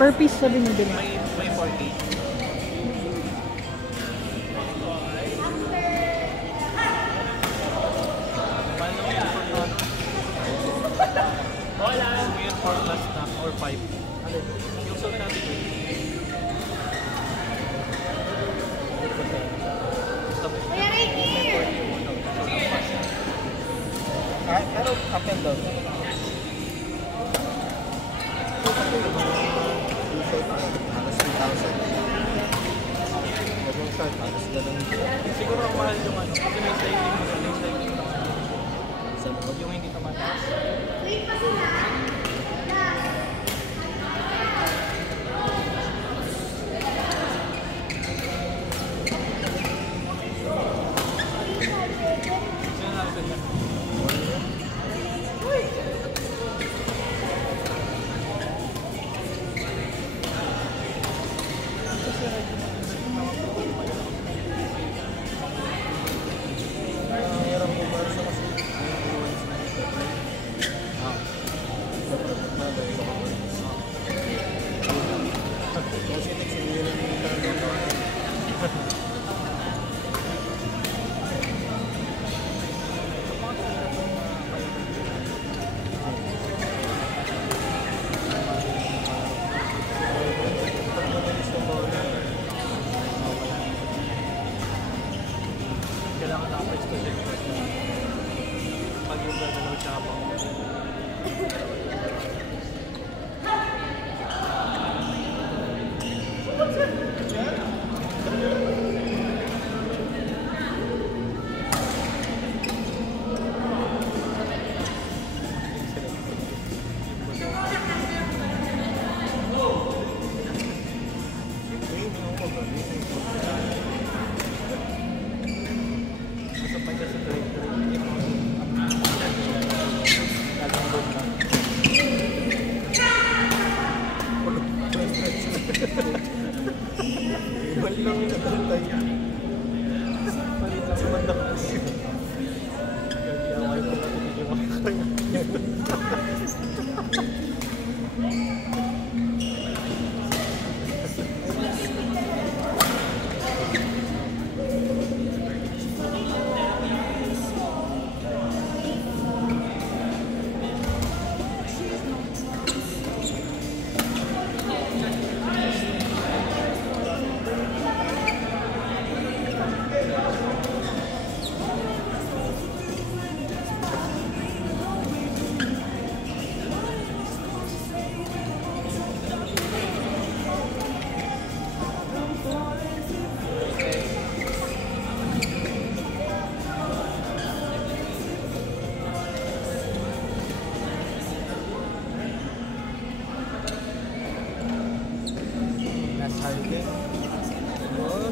Per piece sabi mo din. May 40. Paano mo yung for wala. Ngayon 4 plus na or 5. Yung suit natin yun. Pero up and down. Siguro ang mahal yung ano, kasi may sliding yung hindi tumataas. Sino natin yan? Kailangan na-approach ko din. Pag yung gano'n siya pa.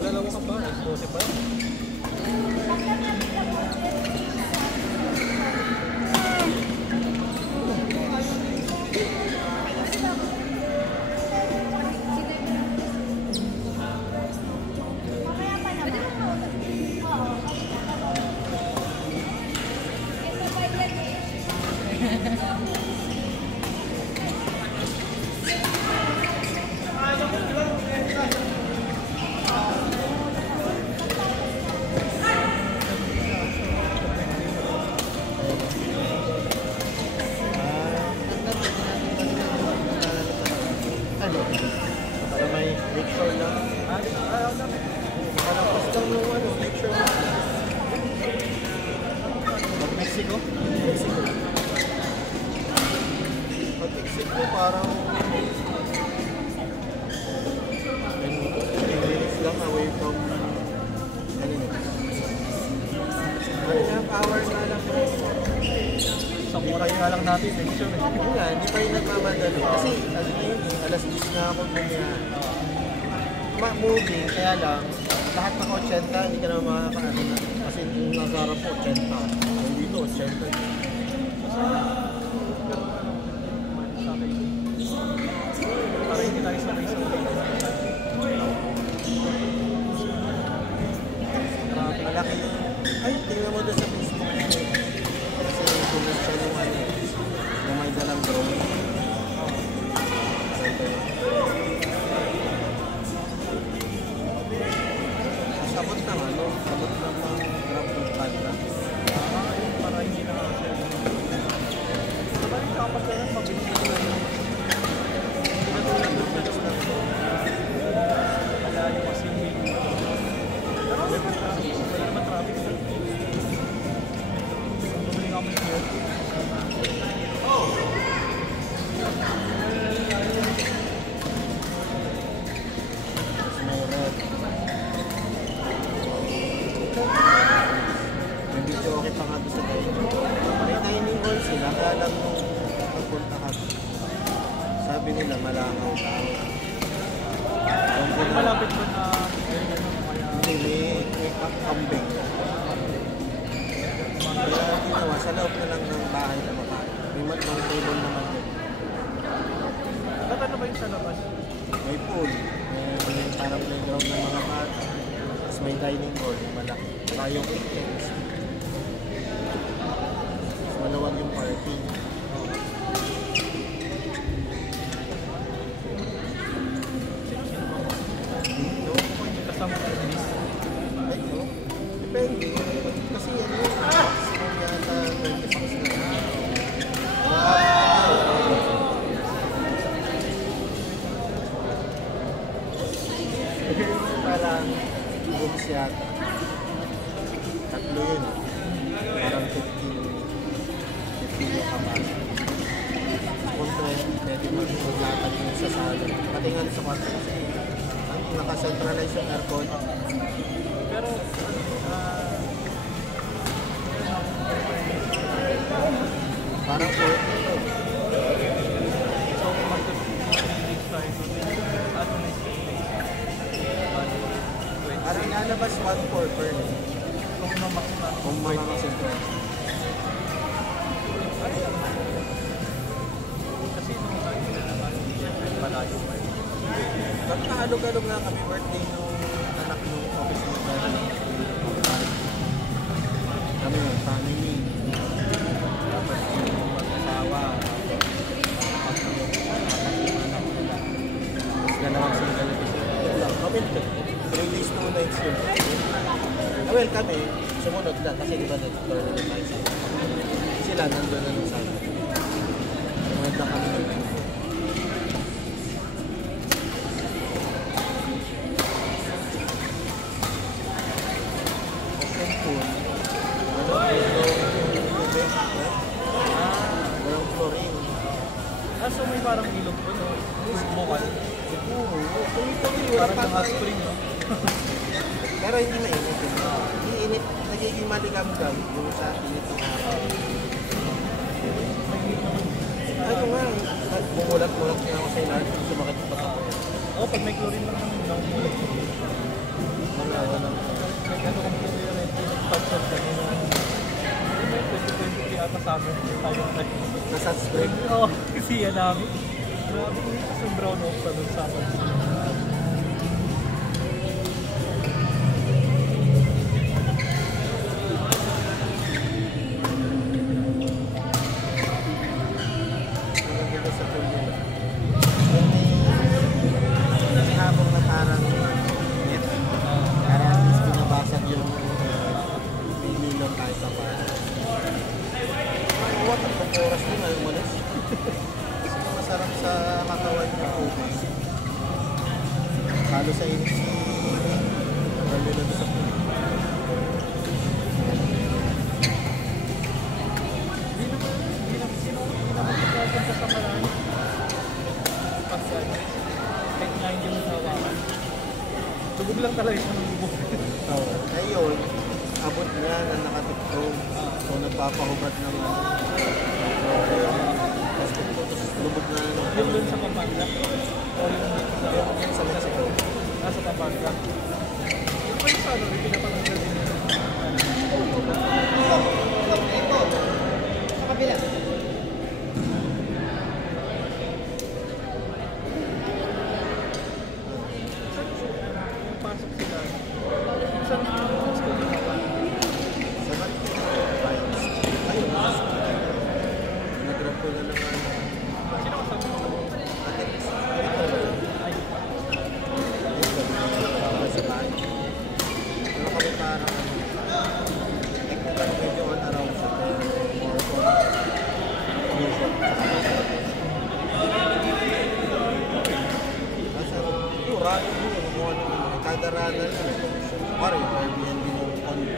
Dalawa ka pa, expose pa. Para may make sure lang. Palapas lang yung ano, make sure lang. Mexico? Mexico. Pag Mexico parang 10 minutes lang away from half hour na lang. Isang oras nga lang natin, make sure. Wala, hindi pa yung nagmamadali. Kasi ano na yun, alas 10 na ako bumiyahan. Moving, kaya lang, lahat ng 80, hindi ka naman makakaano na. Kasi yung nasa harap ko, 80. Yung dito, 80. Para hindi tayo sabay-sabay. Malaki. Ay, tingnan mo doon sa Facebook. Kasi tulad siya yung may dalang drone. ng ano, sabot ng mga grab food panda. Ayun, para hindi na kasi. Diba yung kapat ka lang, mabilis na lang yung hindi na tulad doon sa lugar ko. Malayo kasi yung pero wala naman traffic doon. Bumili kami here. May video okay pa nga doon sa dining. May dining hall sila, kaya lang nung pagpunta ka, sabi nila malakaw tao. Malapit ba na area na kaya Hindi, may kambing. Kaya ginawa, sa loob na lang ng bahay na makain. May mga table naman din. ba't ano ba yung sa labas? May pool, may parang playground ng mga bata. Tapos may dining hall, malaki. Saka yung kitchens. Tapos malawag yung parking. Dito, Kasama sa list. ay no, depende. Kasi ano yung maximum yata 20 bucks na lang. Parang rooms yata. Tatlo yun. Parang 15 yung kapasa. Kung 20, pwede maglatag yun sa salon. Pati nga sa kwarto kasi naka-centralize yung aircon. Pero, Parang 40 to. so kung mag-release tayo doon, ano na yung Parang nalabas 1.4 per day. kung mamak na Kung makaka-centralize. kasi nung tayo na naman, syempre malayo pa yun. Magkahalog-halog nga kami, birthday nung anak nung office mo sa kami, family. Dapat yung mag-asawa. Tapos yung anak nila. Tapos dalawang single kasi. Kami, 3 days 2 nights yun. Well, kami, sumunod na kasi di ba nag-tournament tayo sa sila nandun na nung sana. Sumunod na kami ng So may parang ilog po, no? Bukal. Parang yung hot spring, no? Pero hindi mainit yun. Iinit, nagiging maligam-gam yung sa init ng araw. Ano nga, bumulat-mulat nga ako sa ilan, sumakit pa ako. Oo, pag may chlorine lang naman, nakukulat. Walang. Nag-ano kong chlorine, nag-patchot kami na 2023 ata summer, tayo na. Nasa spring. Oo, kasi yan namin. Grabe, yung brown oak pa doon sa akin. Nagaganda sa pool nila. May habong na parang para at least pinabasag yung pinilong kahit pa paano. Huwag at pag oras din ay umalis. Kasi masarap sa katawan ng tubig. Halo sa init si Nagalo na sa pool. Sino magpapunta sa marami? Pag kahit nga hindi mo sawakan. Lubog lang talaga yung lubog. Oo. Ngayon, abot nga na nakatiptong. So nagpapahubad ng ano. Tapos puputos, lubog na ano. Yung doon sa Pampanga. O yung dito sa... Yung sa Mexico. Nasa Pampanga. Yung pa yung sa ano, yung pinapanggal din. Sa kabila. Yung pasok sila. Saan yung studio na ba? Sa Vines. Ayun, nag-grab ko na lang Sino kasama mo? Ay, sa bahay. Pero kami kada runner na may commission. Pare, yung Airbnb ng condo.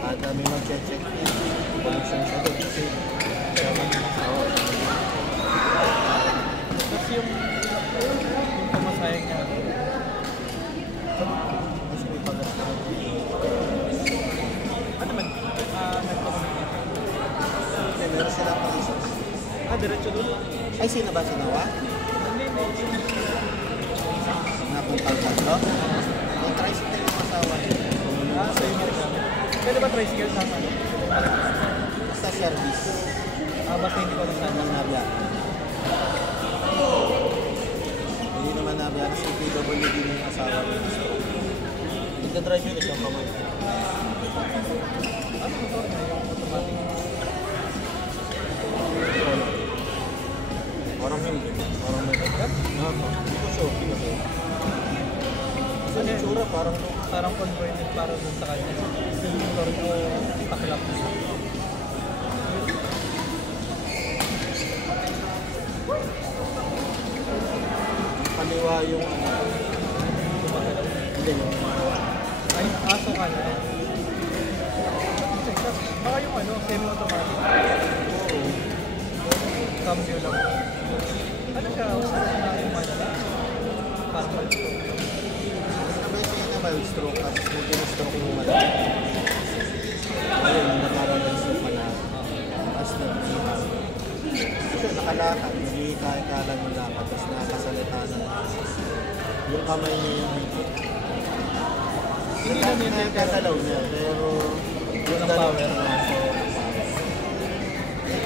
Kada may mag-check in, commission siya doon. Kasi, Tapos yung pamasahe niya. kasi may pagas na Ano man? Nagpapamigay. Kasi meron silang pang-isos. Diretso doon? Ay, sino ba? Sinawa? Hindi. Napuntang tatlo? Yung tricycle yung asawa niya. So yung ginagawa. Pwede ba tricycle sa ano? Basta service. Basta hindi ko lang Saan lang nabiya? Hindi naman nabiya kasi PWD na yung asawa niya. Nagdadrive yun isang kamay. Ano motor na yung automatic? Parang hindi. Parang may dagdag. Hindi ko sure. Hindi ko sure. Kasi yung tsura parang Parang converted para dun sa kanya. Yung motor ko paklap. kaliwa yung ano. Hindi yung Ay, aso ka na. Baka yung ano, semi-automatic. Cambio lang. Ano siya? Ano na yung manala? Parang mal-stroke. sabay siya na mild stroke at multi-stroke yung malaki. Ayun, nakaralan siya pala. As nag-ihal. Kasi nakalakad, nag-ihikay-kalan yung lakad, tapos nakasalita na yung kamay niya yung higit. Hindi na niya Nagkagalaw niya, pero yung Walang dalaw power. na so,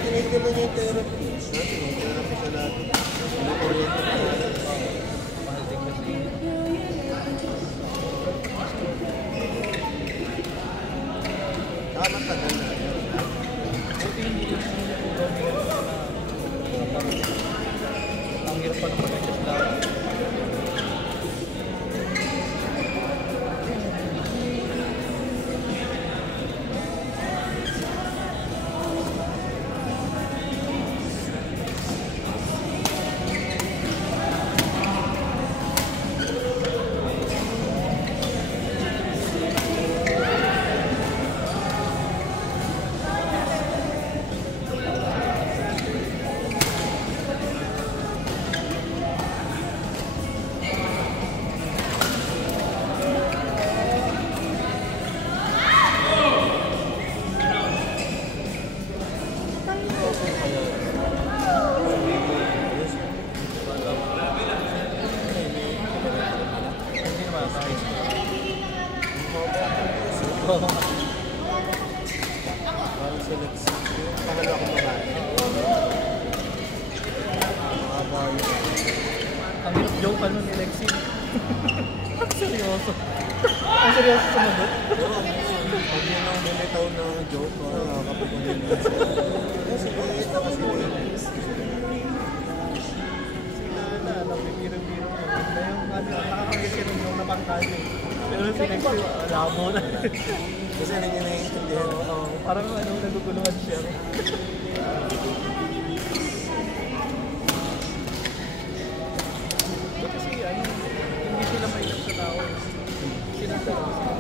tinitilo niya yung therapy. Tinitherapy siya lagi. Tinukuryente pa natin. Mahal din kasi. Saka matagal na yun. Buti hindi yung dominant na ang hirap pa naman mag-adjust lang. Hindi naman tayo. Parang seleksi. Yung pangalawa kong babae. Mahaba yun. Ang hirap joke ano ni Lexi. Ang seryoso. Ang seryoso sumagot. Pero pag yun ang bumitaw na joke, nakakapukunin na siya. Kasi ito kasi Sila na, napipiro-piro mo. Na yung ano, nakakagis yun yung napangkali. Pero si Lexi, labo na. kasi hindi niya naiintindihan. Oo, parang ano, naguguluhan siya. Kasi ano, hindi sila mahirap sa tao. Sila talaga.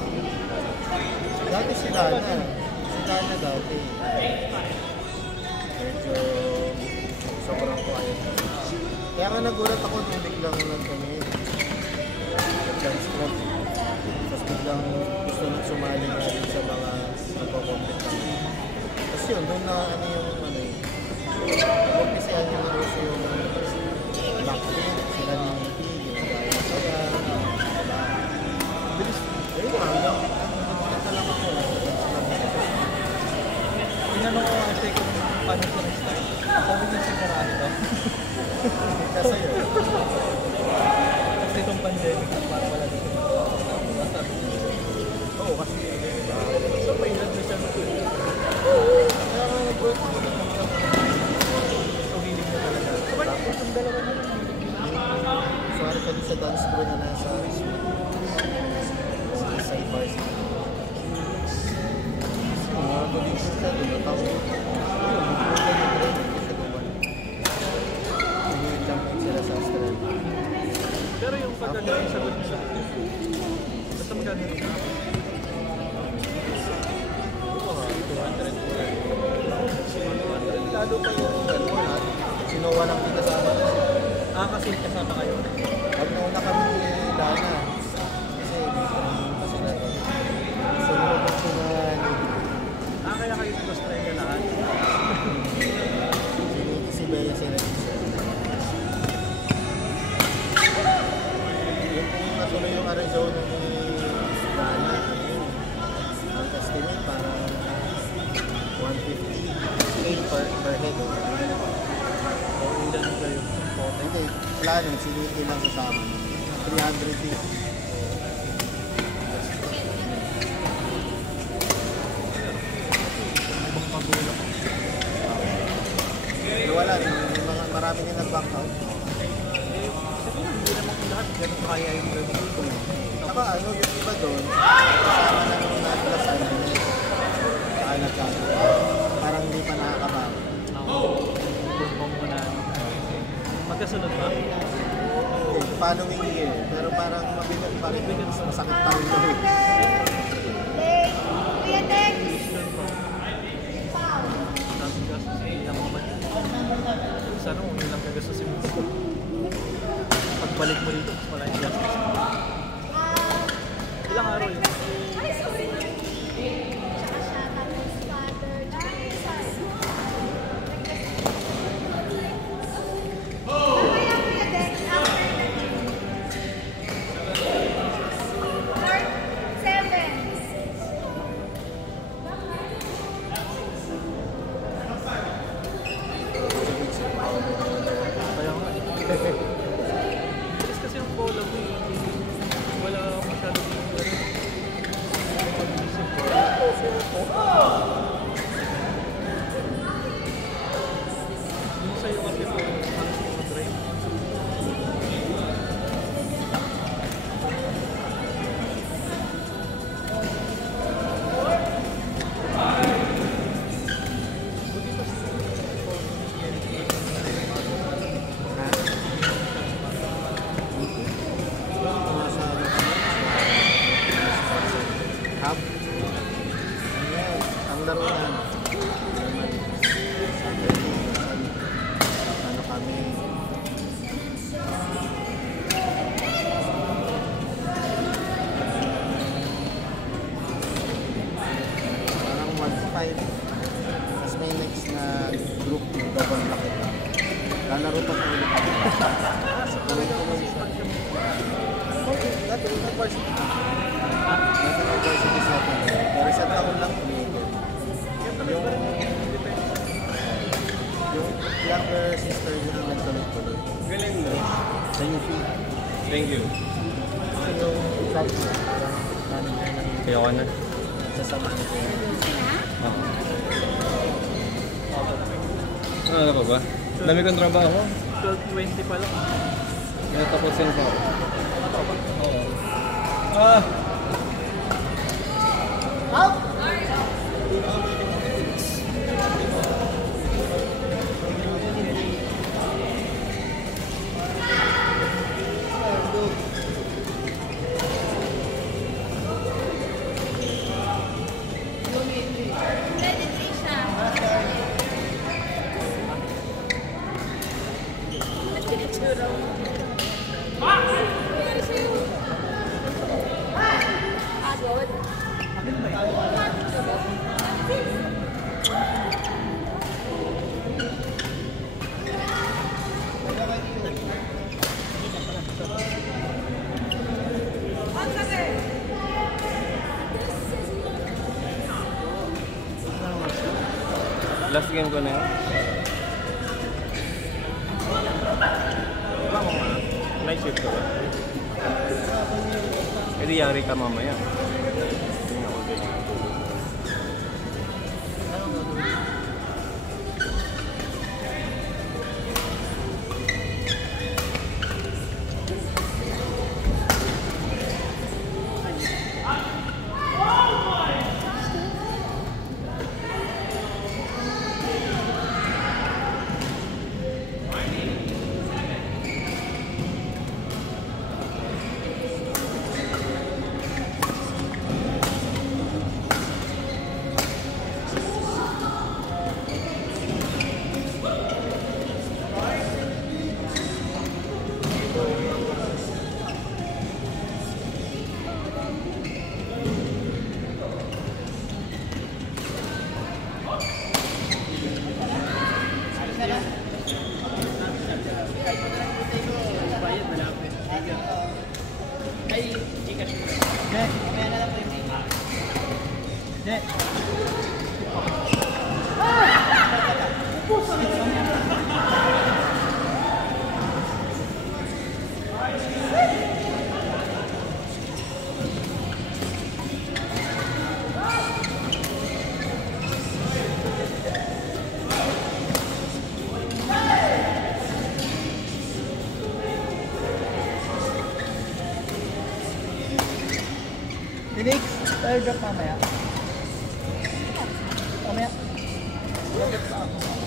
Dati sila na. Sila na dati. Medyo sobrang quiet. Kaya nga nagulat ako nung biglang nag-commit. Nag-transcribe. Tapos biglang gusto nang sumali na rin sa mga nagpo-compete kami. Tapos yun, doon na ano yung ano yun. Nag-umpisahan yung naruso yung Blackpink, sila ni Nicki, ginagaya na saya. Bilis. Ayun nga, hanggang nagpunta lang ako. Tinanong ko kasi kung paano siya nag-start. Sabi niya sa garahe daw. Kasi yun. Kasi itong pandemic na parang wala dito. Sabi niya. Oo, kasi So, may edad na siya na. kaya nga nag-work ako ng So, hilig na talaga. Tapos yung dalawa na lang. sorry ka din sa dance crew na nasa sidebars. Mga tulisin siya, doon na tao. Yung jump in sila sa strand. Pero yung pag ano yung sagot niya. Basta magkano yung kahapon. Oo nga, 200. Lalo pa yung gano'n ha. Sinuwa lang din kasama. Kasi kasama kayo. Pag nauna kami Dana. Kasi na ito. Sunod na sunod. Kaya kayo nag-Australia lahat. Si Bea sila. Yung kung natuloy yung Arizona ni Dana, ang estimate parang 150K per head. O ilan kayo? Hindi, plano, siniti lang sasama. 350. Ibang pagulak. Wala, yung mga marami din nag-back out. Siguro hindi naman lahat ganun kaya yung gano'n. Saka ano, yung iba doon, kasama na nung na-plus parang hindi pa nakakabawi. Bumong mo na. Magkasunod ba? Following year, pero parang mabigat pa rin, masakit pa rin doon. Kuya Tex! Sabi ka sa ilang mga bata. Sana kung ilang kagastusin mo. Pagbalik mo dito, mas malaki yung gastos. Ilang araw yun? Tsaka siya, tapos father, tsaka yung son. Kuya Tex, after 7. Kaya nga. Bilis kasi yung bola mo eh. Wala masyado yung gano'n. Pag-isip ko. Yung sa'yo kasi po, mag-drive. Buti pa Hub. Ang laro na. Ano kami? Parang 1-5. Tapos may next na group yung double bracket. Lalaro pa ulit. Okay, natin yung varsity. Natin yung varsity sa atin. Pero sa taon lang umiigil. Yung younger sister yun ang nagtuloy-tuloy. Galing no? Sa UP. Thank you. Kasi yung sabi ko, namin na ng Kaya ka na. sasamahan ko. Ano pa ba? Dami kong trabaho. 12:20 pa lang. Natapusin pa ako. Oo. Ah! Ready siya. Pagod. Last game ko na yun. Wala ko nga. Night shift ko ba? Pwede yari ka mamaya. Hindi ako din. Anong gagawin? Phoenix, tayo drop mamaya. Mamaya. Drop pa ako.